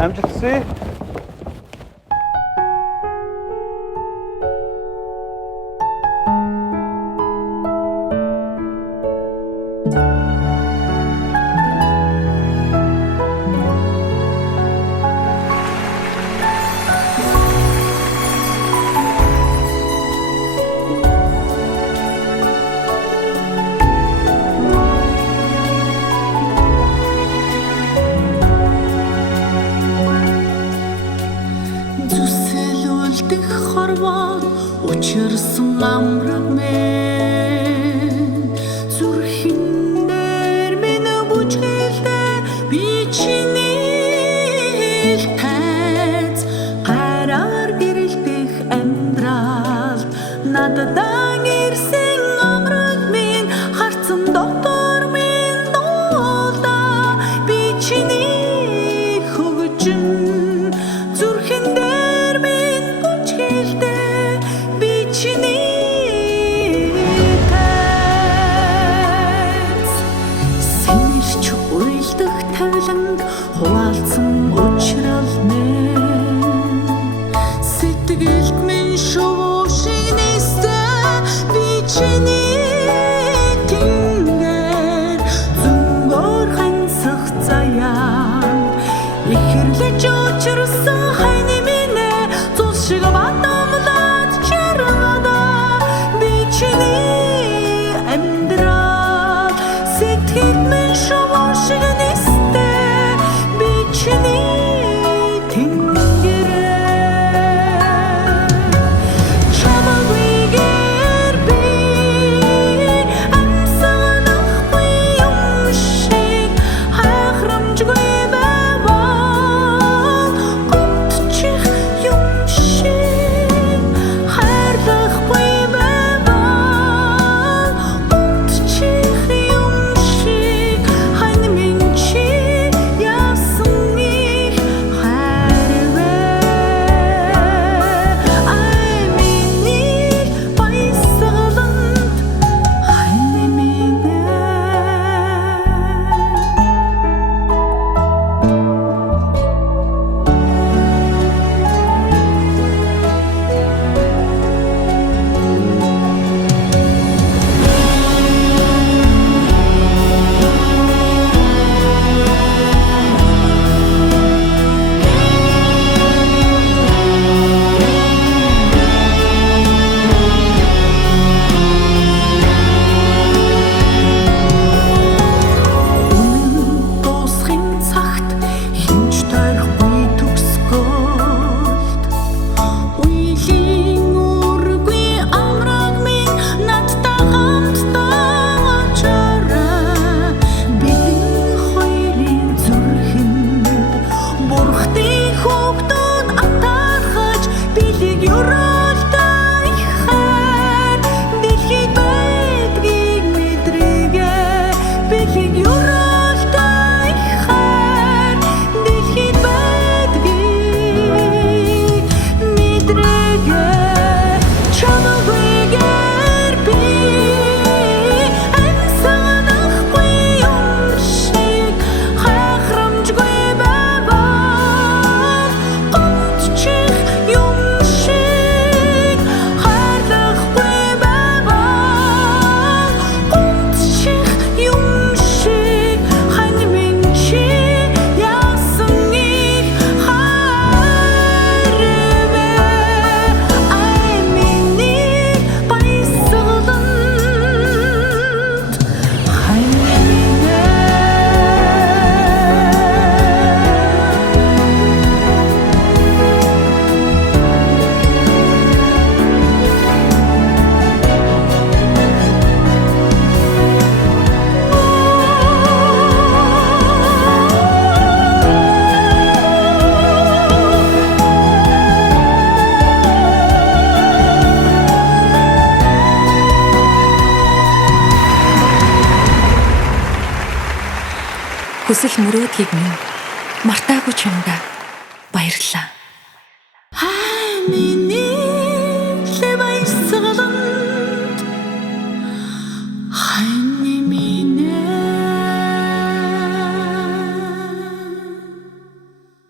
Амжилт хүсье. Учирсан амраг мэн зүрхинээр минь бүжгэлдээ би чиний хайц гараар гэрэлтэх амьдрал надад ирсэн амраг минь харцсан доктор минь дуулаа би чиний хөгжин зүрхинээр минь бүжгэлдээ хуваалцсан учрал мэн сэтгэлд минь шуушиг нисээ би чиний тэнгэр зүнгөр хансах заяа ихэрлэж учирсан хайны минь цус шиг батамлаад чаргада би чиний амьдрал сэтгэлд минь шуушиг нисээ Хүсэл мөрөөдгийг минь мартаагүй чамда баярлалаа.